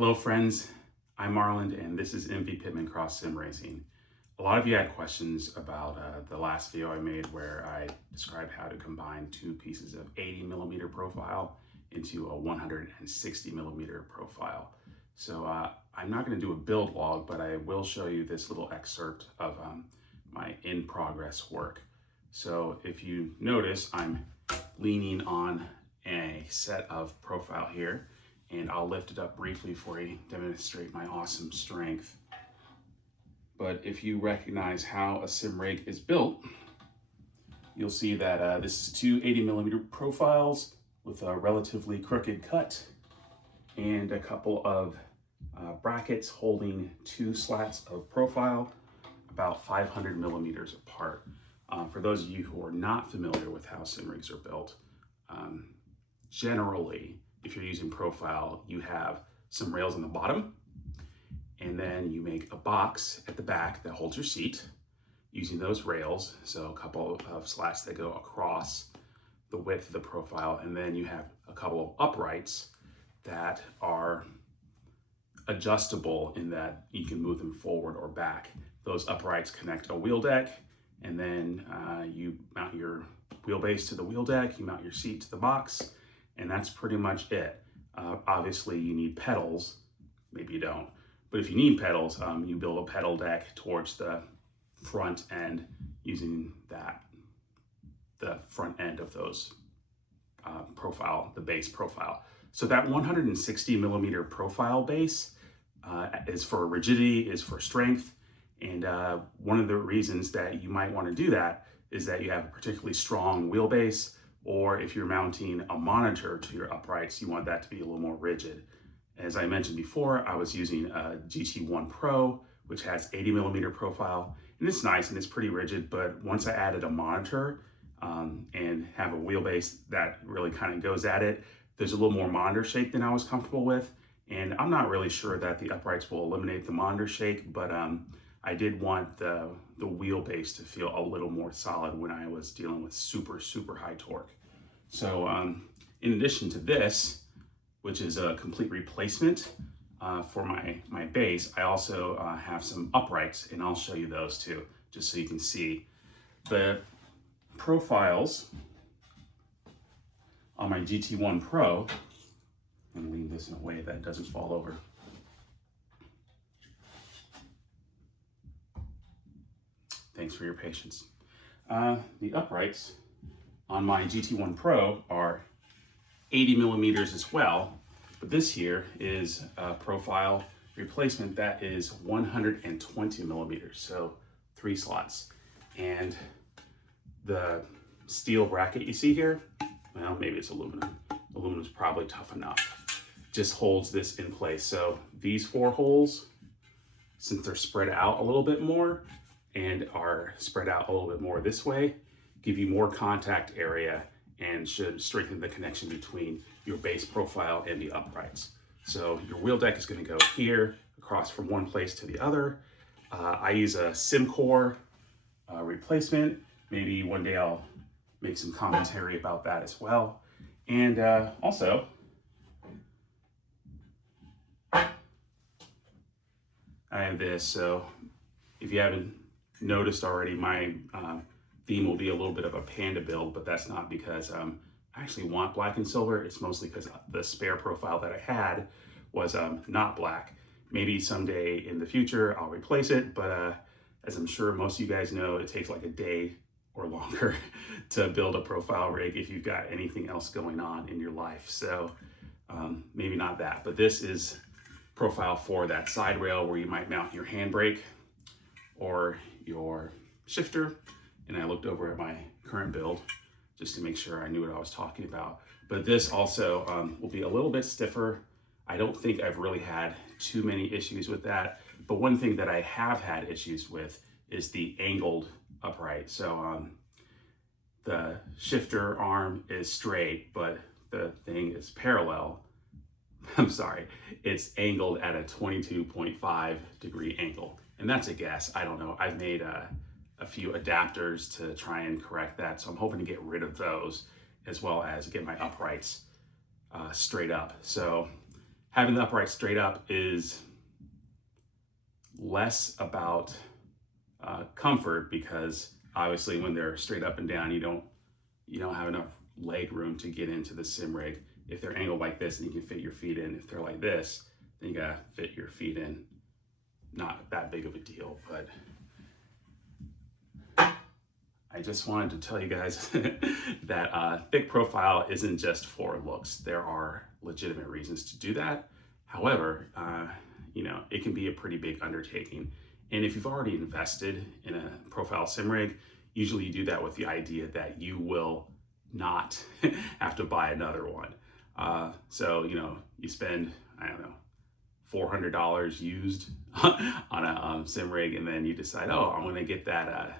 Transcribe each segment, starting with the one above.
Hello friends, I'm Marlon and this is MV Pittman Cross Sim Racing. A lot of you had questions about the last video I made where I described how to combine two pieces of 80mm profile into a 160mm profile. So I'm not going to do a build log, but I will show you this little excerpt of my in-progress work. So if you notice, I'm leaning on a set of profile here, and I'll lift it up briefly for you to demonstrate my awesome strength. But if you recognize how a sim rig is built, you'll see that this is two 80mm profiles with a relatively crooked cut and a couple of brackets holding two slats of profile about 500mm apart. For those of you who are not familiar with how sim rigs are built, generally, if you're using profile, you have some rails on the bottom, and then you make a box at the back that holds your seat using those rails. So a couple of slats that go across the width of the profile, and then you have a couple of uprights that are adjustable in that you can move them forward or back. Those uprights connect a wheel deck, and then you mount your wheelbase to the wheel deck, you mount your seat to the box, and that's pretty much it. Obviously you need pedals, maybe you don't, but if you need pedals, you build a pedal deck towards the front end using the front end of those profile, the base profile. So that 160mm profile base is for rigidity, is for strength, and one of the reasons that you might want to do that is that you have a particularly strong wheelbase, or if you're mounting a monitor to your uprights, you want that to be a little more rigid. As I mentioned before, I was using a GT1 Pro, which has 80mm profile, and it's nice and it's pretty rigid, but once I added a monitor and have a wheelbase that really kind of goes at it, there's a little more monitor shake than I was comfortable with, and I'm not really sure that the uprights will eliminate the monitor shake, but I did want the wheelbase to feel a little more solid when I was dealing with super high torque. So in addition to this, which is a complete replacement for my base, I also have some uprights, and I'll show you those too, just so you can see. The profiles on my GT1 Pro, I'm gonna leave this in a way that it doesn't fall over. Thanks for your patience. The uprights on my GT1 Pro are 80mm as well, but this here is a profile replacement that is 120mm, so 3 slots. And the steel bracket you see here, well, maybe it's aluminum. Aluminum's probably tough enough. Just holds this in place. So these 4 holes, since they're spread out a little bit more and are spread out a little bit more this way, give you more contact area and should strengthen the connection between your base profile and the uprights. So your wheel deck is going to go here, across from one place to the other. I use a SimCore replacement. Maybe one day I'll make some commentary about that as well. And also, I have this. So if you haven't noticed already, my theme will be a little bit of a panda build, but that's not because I actually want black and silver. It's mostly because the spare profile that I had was not black. Maybe someday in the future I'll replace it, but as I'm sure most of you guys know, it takes like a day or longer to build a profile rig if you've got anything else going on in your life. So maybe not that, but this is profile for that side rail where you might mount your handbrake or your shifter. And I looked over at my current build just to make sure I knew what I was talking about. But this also will be a little bit stiffer. I don't think I've really had too many issues with that. But one thing that I have had issues with is the angled upright. So the shifter arm is straight, but the thing is parallel. I'm sorry, it's angled at a 22.5 degree angle. And that's a guess, I don't know. I've made a few adapters to try and correct that. So I'm hoping to get rid of those as well as get my uprights straight up. So having the upright straight up is less about comfort, because obviously when they're straight up and down, you don't have enough leg room to get into the sim rig. If they're angled like this, then you can fit your feet in. If they're like this, then you gotta fit your feet in. Not that big of a deal, but I just wanted to tell you guys that THICC profile isn't just for looks. There are legitimate reasons to do that. However, it can be a pretty big undertaking. And if you've already invested in a profile sim rig, usually you do that with the idea that you will not have to buy another one. So you spend, I don't know, $400 used on a sim rig, and then you decide, oh, I'm gonna get that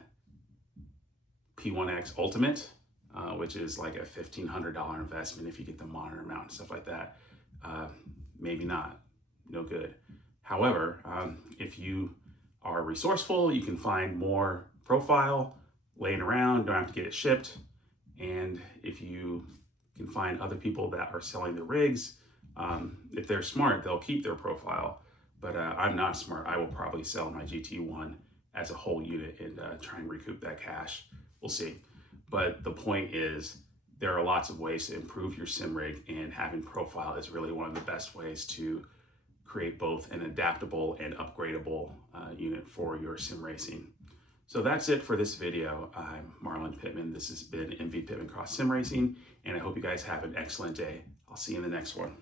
P1X Ultimate, which is like a $1,500 investment if you get the monitor mount and stuff like that. Maybe not, no good. However, if you are resourceful, you can find more profile laying around, don't have to get it shipped. And if you can find other people that are selling the rigs, if they're smart, they'll keep their profile. But I'm not smart. I will probably sell my GT1 as a whole unit and try and recoup that cash. We'll see. But the point is, there are lots of ways to improve your sim rig, and having profile is really one of the best ways to create both an adaptable and upgradable unit for your sim racing. So that's it for this video. I'm Marlon Pittman. This has been MV Pittman Cross Sim Racing, and I hope you guys have an excellent day. I'll see you in the next one.